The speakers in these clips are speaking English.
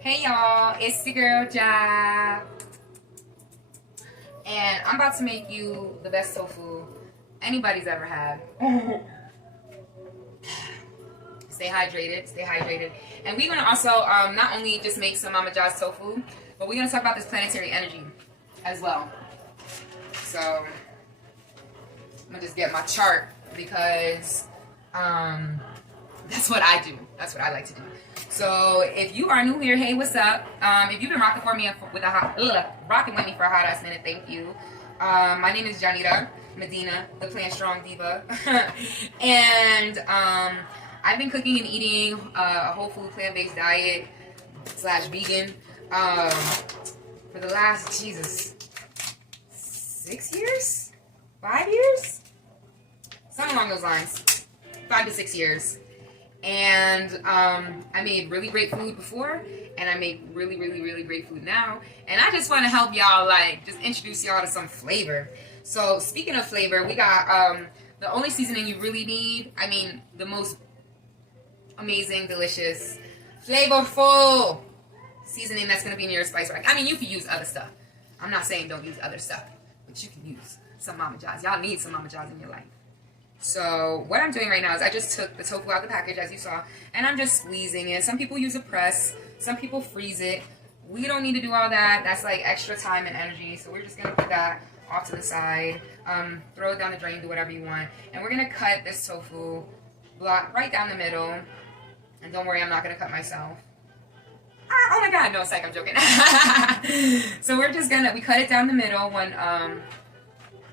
Hey y'all, it's the girl Jah, and I'm about to make you the best tofu anybody's ever had. Stay hydrated, and we're gonna also not only just make some Momma Jah's tofu, but we're gonna talk about this planetary energy as well. So I'm gonna just get my chart because that's what I do. That's what I like to do. So if you are new here, hey, what's up? If you've been rocking with me for a hot ass minute, thank you. My name is Janita Medina, the Plant Strong Diva, and I've been cooking and eating a whole food plant-based diet / vegan for the last 6 years, 5 years, something along those lines, 5 to 6 years. And I made really great food before, and I make really great food now. And I just want to help y'all, like, just introduce y'all to some flavor. So speaking of flavor, we got the only seasoning you really need. I mean, the most amazing, delicious, flavorful seasoning that's gonna be in your spice rack. I mean, you can use other stuff. I'm not saying don't use other stuff, but you can use some Momma Jah's. Y'all need some Momma Jah's in your life. So what I'm doing right now is I just took the tofu out of the package, as you saw, and I'm just squeezing it. Some people use a press, some people freeze it. We don't need to do all that. That's like extra time and energy. So we're just gonna put that off to the side, throw it down the drain, do whatever you want. And we're gonna cut this tofu block right down the middle. And don't worry, I'm not gonna cut myself. Oh my God, no, psych, I'm joking. So we're just we cut it down the middle one,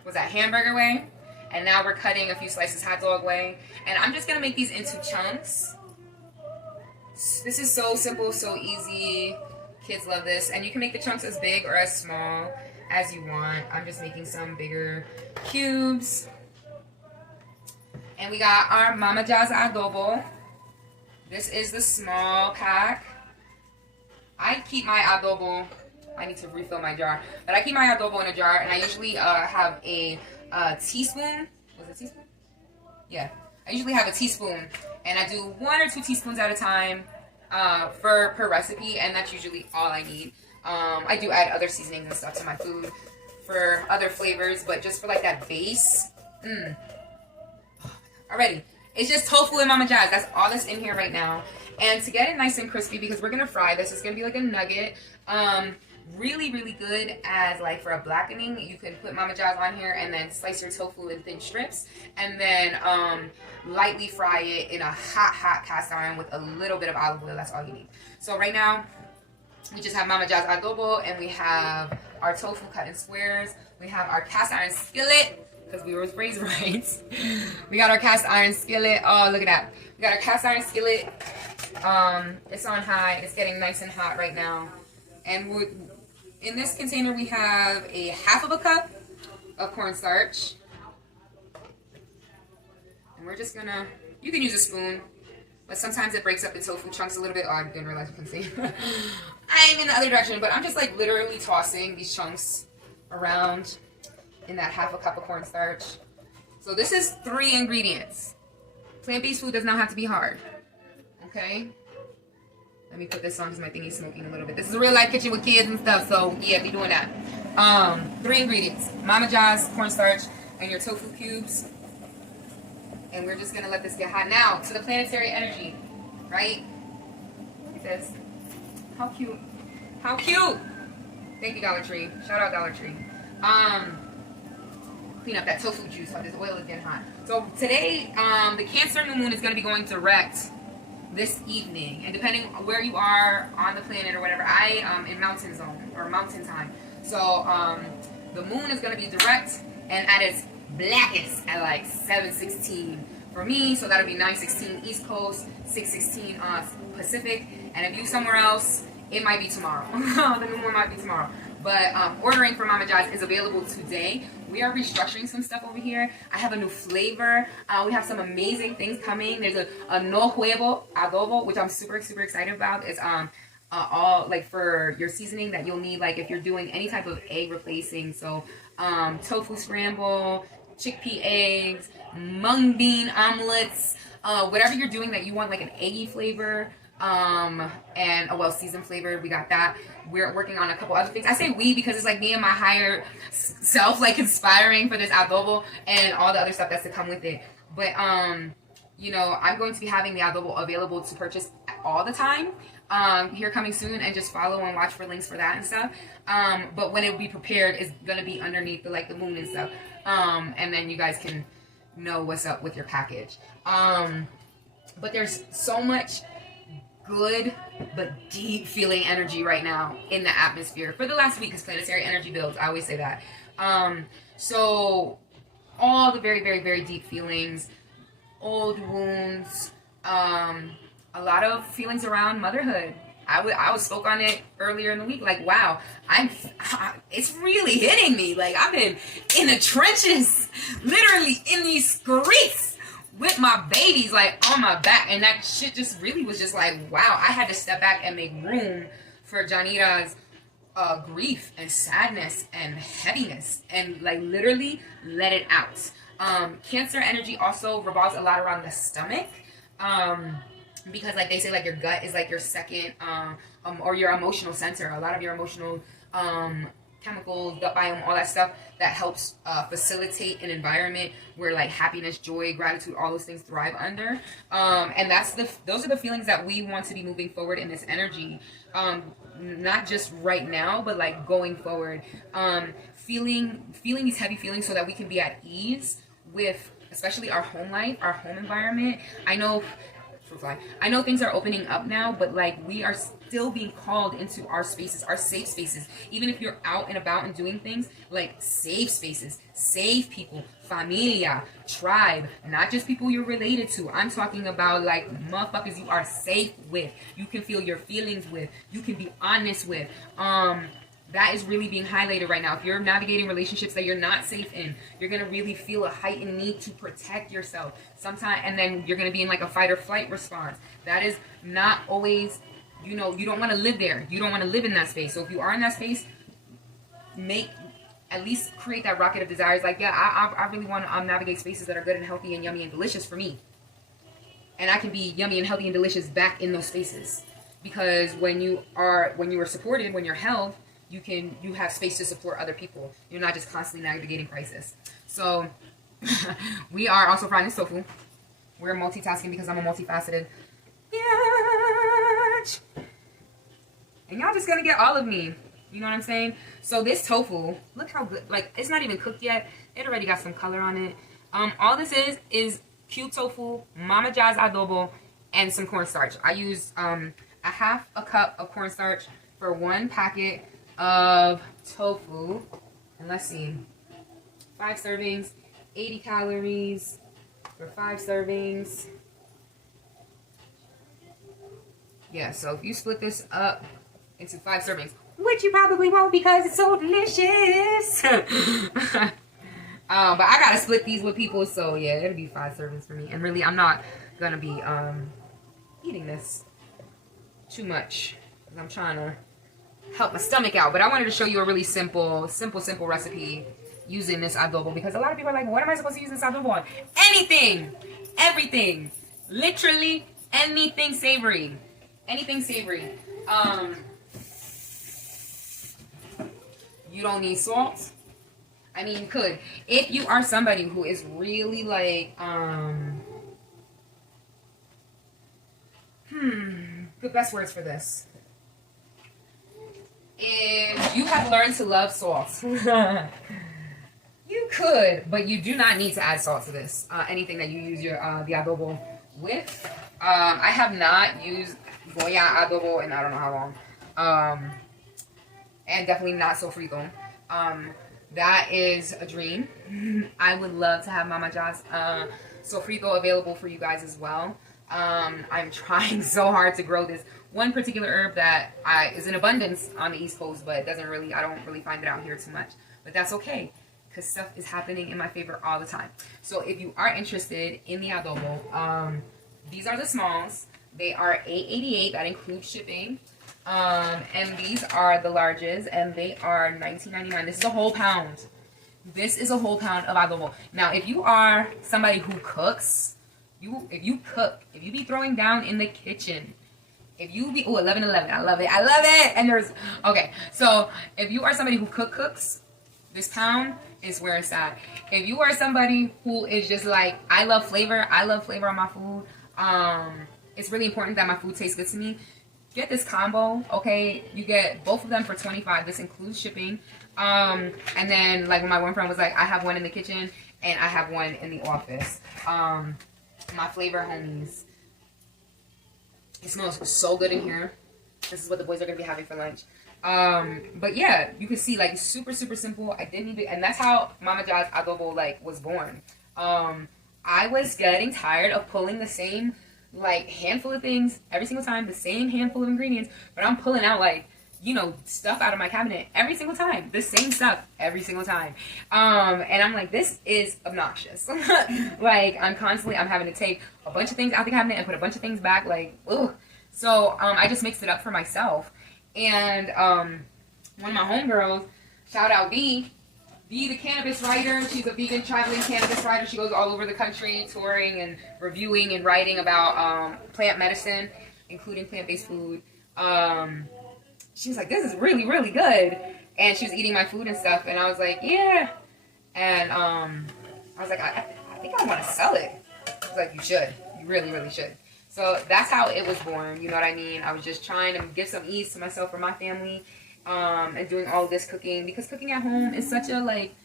was that hamburger way? And now we're cutting a few slices hot dog way. And I'm just gonna make these into chunks. This is so simple, so easy. Kids love this. And you can make the chunks as big or as small as you want. I'm just making some bigger cubes. And we got our Momma Jah's Adobo. This is the small pack. I keep my adobo, I need to refill my jar, but I keep my adobo in a jar, and I usually have a teaspoon. Was it a teaspoon? Yeah. I usually have a teaspoon, and I do 1 or 2 teaspoons at a time per recipe, and that's usually all I need. I do add other seasonings and stuff to my food for other flavors, but just for like that base. Already. It's just tofu and Momma Jah's. That's all that's in here right now. And to get it nice and crispy, because we're going to fry this, it's going to be like a nugget. Really good as like for a blackening. You can put Momma Jah's on here and then slice your tofu in thin strips. And then lightly fry it in a hot cast iron with a little bit of olive oil. That's all you need. So right now, we just have Momma Jah's Adobo, and we have our tofu cut in squares. We have our cast iron skillet, because we were raised right. We got our cast iron skillet. Oh, look at that. We got our cast iron skillet. It's on high. It's getting nice and hot right now. And in this container, we have a ½ cup of cornstarch. And we're just gonna, you can use a spoon, but sometimes it breaks up the tofu chunks a little bit. Oh, I didn't realize you can see. I'm in the other direction, but I'm just like literally tossing these chunks around in that ½ cup of cornstarch. So this is 3 ingredients. Plant-based food does not have to be hard. Okay? Let me put this on because my thingy's smoking a little bit. This is a real life kitchen with kids and stuff, so yeah, be doing that. 3 ingredients. Momma Jah's cornstarch and your tofu cubes. And we're just gonna let this get hot. Now, to the planetary energy, right? Look at this. How cute. How cute! Thank you, Dollar Tree. Shout out Dollar Tree. Clean up that tofu juice while this oil is getting hot. So today, the Cancer new moon is going to be going direct this evening, and depending on where you are on the planet or whatever, I am in mountain zone or mountain time. So the moon is going to be direct and at its blackest at like 7:16 for me. So that'll be 9:16 East Coast, 6:16 Pacific. And if you somewhere else, it might be tomorrow. The new moon might be tomorrow. But ordering for Momma Jah's is available today. We are restructuring some stuff over here. I have a new flavor. We have some amazing things coming. There's a no huevo adobo, which I'm super excited about. It's all like for your seasoning that you'll need, like if you're doing any type of egg replacing. So tofu scramble, chickpea eggs, mung bean omelets, whatever you're doing that you want like an eggy flavor. and a well-seasoned flavor. We got that. We're working on a couple other things. I say we because it's like me and my higher self like conspiring for this adobo and all the other stuff that's to come with it. But you know, I'm going to be having the adobo available to purchase all the time. Here coming soon, and just follow and watch for links for that and stuff. But when it will be prepared, it's gonna be underneath the like the moon and stuff. And then you guys can know what's up with your package. But there's so much good but deep feeling energy right now in the atmosphere for the last week, because planetary energy builds. I always say that. So all the very, very, very deep feelings, old wounds, a lot of feelings around motherhood. I was spoke on it earlier in the week. Like, wow, it's really hitting me. Like, I've been in the trenches, literally in these streets with my babies, like on my back, and that shit just really was just like, wow. I had to step back and make room for Janita's grief and sadness and heaviness, and like literally let it out. Cancer energy also revolves a lot around the stomach. Because like they say, like your gut is like your second or your emotional center. A lot of your emotional chemicals, gut biome, all that stuff that helps facilitate an environment where like happiness, joy, gratitude, all those things thrive under. And those are the feelings that we want to be moving forward in this energy. Not just right now, but like going forward. Feeling these heavy feelings so that we can be at ease with especially our home life, our home environment. I know things are opening up now, but like we are still being called into our spaces, our safe spaces. Even if you're out and about and doing things, like safe spaces, safe people, familia, tribe, not just people you're related to. I'm talking about like motherfuckers you are safe with, you can feel your feelings with, you can be honest with. That is really being highlighted right now. If you're navigating relationships that you're not safe in, you're going to really feel a heightened need to protect yourself. Sometimes, and then you're going to be in like a fight or flight response. That is not always, you know, you don't want to live there. You don't want to live in that space. So if you are in that space, at least create that rocket of desires. Like, yeah, I really want to navigate spaces that are good and healthy and yummy and delicious for me. And I can be yummy and healthy and delicious back in those spaces. Because when you are supported, when you're held, you have space to support other people. You're not just constantly navigating crisis. So we are also frying this tofu. We're multitasking because I'm a multifaceted bitch. And y'all just gonna get all of me. You know what I'm saying? So this tofu, look how good. Like, it's not even cooked yet. It already got some color on it. All this is cube tofu, Momma Jah's adobo, and some cornstarch. I used a half a cup of cornstarch for one packet of tofu, and let's see, 5 servings, 80 calories for 5 servings. Yeah, so if you split this up into 5 servings, which you probably won't because it's so delicious. But I gotta split these with people, so yeah, it'll be 5 servings for me. And really, I'm not gonna be eating this too much because I'm trying to help my stomach out. But I wanted to show you a really simple recipe using this adobo, because a lot of people are like, what am I supposed to use this adobo on? Anything, everything, literally anything savory, you don't need salt. I mean, you could if you are somebody who is really like the best words for this. If you have learned to love salt, you could, but you do not need to add salt to this. Anything that you use your the adobo with. I have not used Goya adobo in I don't know how long. And definitely not sofrito. That is a dream. I would love to have Momma Jah's sofrito available for you guys as well. I'm trying so hard to grow this one particular herb that is in abundance on the East Coast, but I don't really find it out here too much. But that's okay, because stuff is happening in my favor all the time. So if you are interested in the adobo, these are the smalls. They are $8.88. That includes shipping. And these are the larges, and they are $19.99. This is a whole pound. This is a whole pound of adobo. Now, if you are somebody who cooks, if you be throwing down in the kitchen, If you be, oh, 11-11, I love it, I love it. And there's, okay, so if you are somebody who cooks, this pound is where it's at. If you are somebody who is just like, I love flavor on my food, it's really important that my food tastes good to me, get this combo, okay? You get both of them for $25. This includes shipping. And then, like, my one friend was like, I have one in the kitchen and I have one in the office. My flavor homies. It smells so good in here. This is what the boys are going to be having for lunch. But yeah, you can see, like, it's super, super simple. I didn't even, and that's how Momma Jah's Adobo, like, was born. I was getting tired of pulling the same, like, handful of things every single time, the same handful of ingredients, but I'm pulling out, like, you know, stuff out of my cabinet every single time, the same stuff every single time. And I'm like, this is obnoxious. Like, I'm having to take a bunch of things out the cabinet and put a bunch of things back, like, ugh. So, I just mixed it up for myself. And, one of my homegirls, shout out V, the cannabis writer. She's a vegan traveling cannabis writer. She goes all over the country touring and reviewing and writing about plant medicine, including plant-based food. She was like, this is really, really good. And she was eating my food and stuff. And I was like, yeah. And I was like, I think I want to sell it. I was like, you should. You really, really should. So that's how it was born. You know what I mean? I was just trying to give some ease to myself or my family. And doing all of this cooking, because cooking at home is such a, like,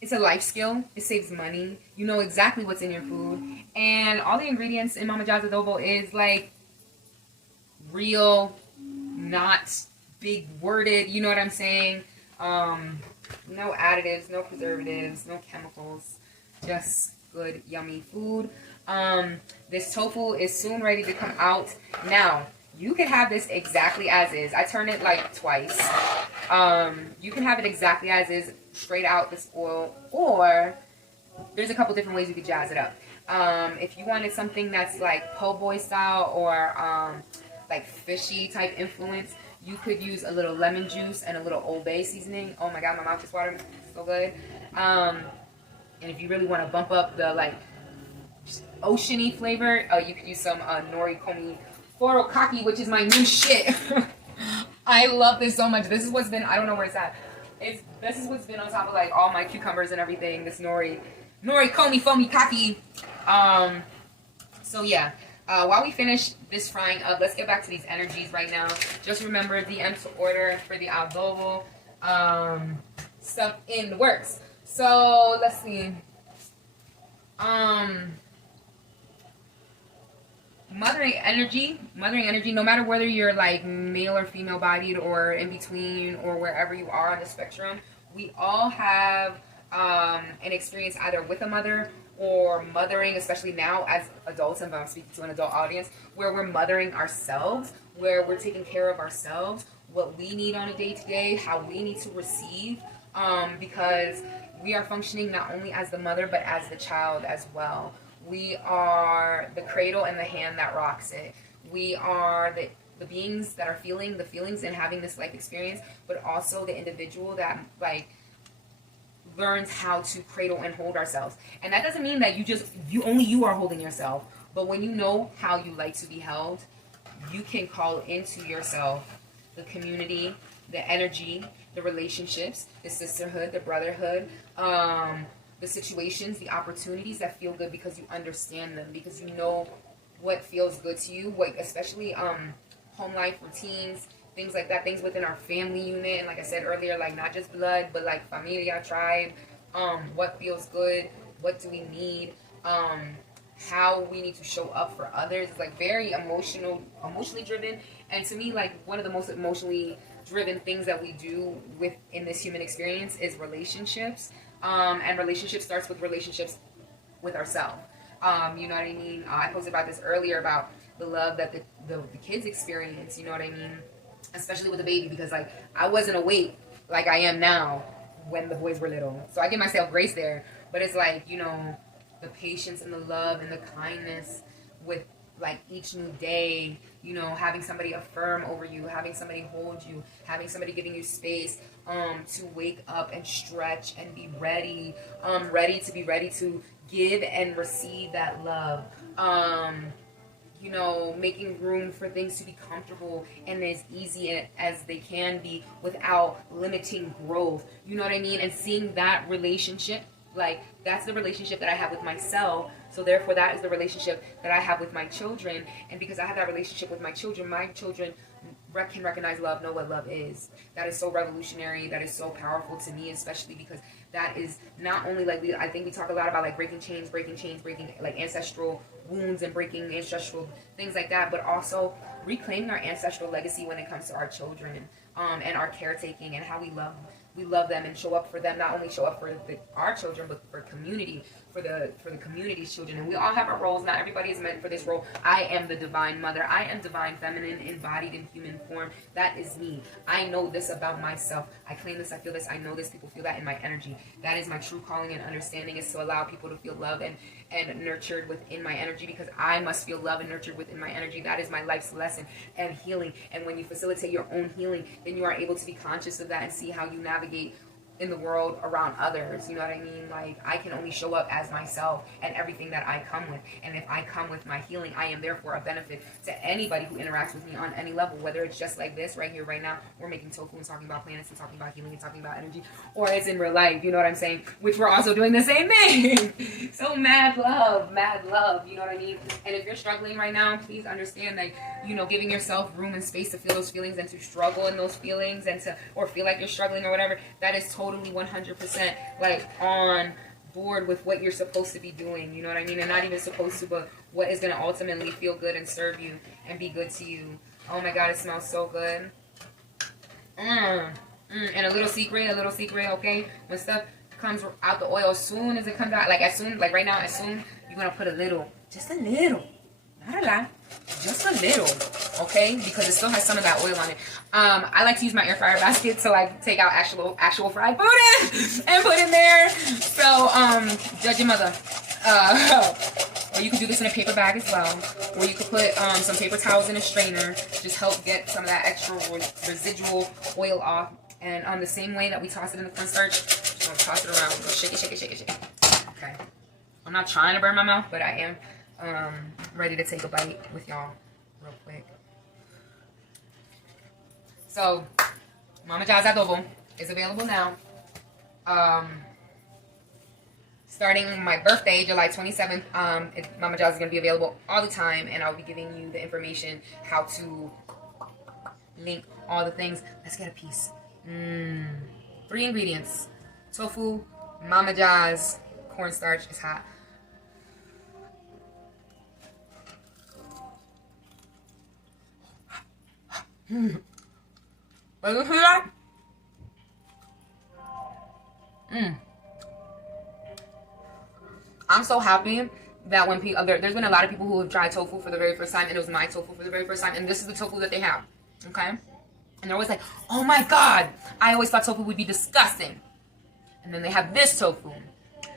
it's a life skill. It saves money. You know exactly what's in your food, and all the ingredients in Momma Jah's Adobo is, like, real, not big worded, you know what I'm saying? No additives, no preservatives, no chemicals, just good, yummy food. This tofu is soon ready to come out. Now, you can have this exactly as is. I turn it like twice. You can have it exactly as is, straight out this oil, or there's a couple different ways you could jazz it up. If you wanted something that's like po' boy style or like fishy type influence, you could use a little lemon juice and a little Old Bay seasoning. Oh my god, my mouth is watering. So good. And if you really want to bump up the, like, oceany flavor, you could use some nori komi Forokaki, which is my new shit. I love this so much. This is what's been, I don't know where it's at. This is what's been on top of, like, all my cucumbers and everything. This nori komi fomi kaki. So yeah, while we finish this frying up, let's get back to these energies right now. Just remember DM to order for the Abdobo stuff in the works. So let's see. Mothering energy, no matter whether you're, like, male or female bodied or in between or wherever you are on the spectrum, we all have an experience either with a mother or mothering, especially now as adults, and I'm speaking to an adult audience, where we're mothering ourselves, where we're taking care of ourselves, what we need on a day-to-day, how we need to receive, because we are functioning not only as the mother but as the child as well. We are the cradle and the hand that rocks it. We are the beings that are feeling the feelings and having this life experience, but also the individual that, like, learns how to cradle and hold ourselves. And that doesn't mean that you are holding yourself, but when you know how you like to be held, you can call into yourself the community, the energy, the relationships, the sisterhood, the brotherhood, the situations, the opportunities that feel good because you understand them, because you know what feels good to you, what, especially home life routines, things like that, things within our family unit, and like I said earlier, like, not just blood, but like familia, tribe, what feels good, what do we need, how we need to show up for others. It's, like, very emotionally driven, and to me, like, one of the most emotionally driven things that we do in this human experience is relationships. And relationship starts with relationships with ourselves. You know what I mean? I posted about this earlier about the love that the kids experience, you know what I mean? Especially with the baby, because, like, I wasn't awake like I am now when the boys were little. So I give myself grace there. But it's like, you know, the patience and the love and the kindness with, like, each new day, you know, having somebody affirm over you, having somebody hold you, having somebody giving you space to wake up and stretch and be ready, ready to give and receive that love. you know, making room for things to be comfortable and as easy as they can be without limiting growth. You know what I mean? And seeing that relationship, like, that's the relationship that I have with myself. So therefore, that is the relationship that I have with my children. And because I have that relationship with my children can recognize love, know what love is. That is so revolutionary. That is so powerful to me, especially because that is not only like, I think we talk a lot about like breaking chains, breaking like ancestral wounds and breaking ancestral things like that, but also reclaiming our ancestral legacy when it comes to our children, and our caretaking and how we love them and show up for them. Not only show up for our children, but for community, for the community's children. And we all have our roles. Not everybody is meant for this role. I am the divine mother. I am divine feminine embodied in human form. That is me. I know this about myself. I claim this. I feel this. I know this. People feel that in my energy. That is my true calling and understanding, is to allow people to feel love and nurtured within my energy, because I must feel love and nurtured within my energy. That is my life's lesson and healing. And when you facilitate your own healing, then you are able to be conscious of that and see how you navigate in the world around others. You know what I mean? Like, I can only show up as myself and everything that I come with. And if I come with my healing, I am therefore a benefit to anybody who interacts with me on any level, whether it's just like this right here, right now, we're making tofu and talking about planets and talking about healing and talking about energy, or it's in real life, you know what I'm saying? Which we're also doing the same thing. So mad love, you know what I mean? And if you're struggling right now, please understand that, you know, giving yourself room and space to feel those feelings and to struggle in those feelings and to, or feel like you're struggling or whatever, that is totally 100% like on board with what you're supposed to be doing. You know what I mean? And not even supposed to, but what is going to ultimately feel good and serve you and be good to you. Oh my God, it smells so good. And a little secret, okay? When stuff comes out the oil, as soon as it comes out, like right now, as soon, you're going to put a little, just a little, not a lot, just a little, okay? Because it still has some of that oil on it. I like to use my air fryer basket to like take out actual fried food and put in there. So, judge your mother. Or you could do this in a paper bag as well. Or you could put some paper towels in a strainer. Just help get some of that extra residual oil off. And the same way that we toss it in the cornstarch, just gonna toss it around. Shake it. Okay. I'm not trying to burn my mouth, but I am ready to take a bite with y'all real quick. So, Momma Jah's Adobo is available now. Starting my birthday, July 27th, Momma Jah's is going to be available all the time, and I'll be giving you the information, how to link all the things. Let's get a piece. 3 ingredients. Tofu, Momma Jah's, cornstarch is hot. Let me see that. I'm so happy that when people, there's been a lot of people who have tried tofu for the very first time, and it was my tofu for the very first time, and this is the tofu that they have, okay? And they're always like, oh my God, I always thought tofu would be disgusting. And then they have this tofu.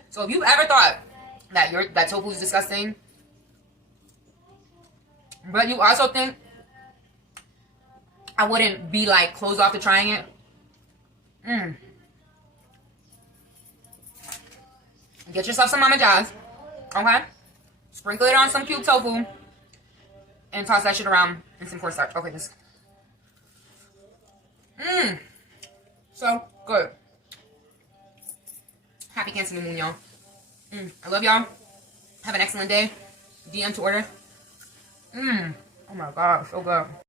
So if you've ever thought that tofu is disgusting, but you also think I wouldn't be like closed off to trying it, get yourself some Momma Jah's, okay? Sprinkle it on some cube tofu and toss that shit around in some cornstarch. Okay, this. So good. Happy Cancer New Moon, y'all. I love y'all. Have an excellent day. DM to order. Oh my God, so good.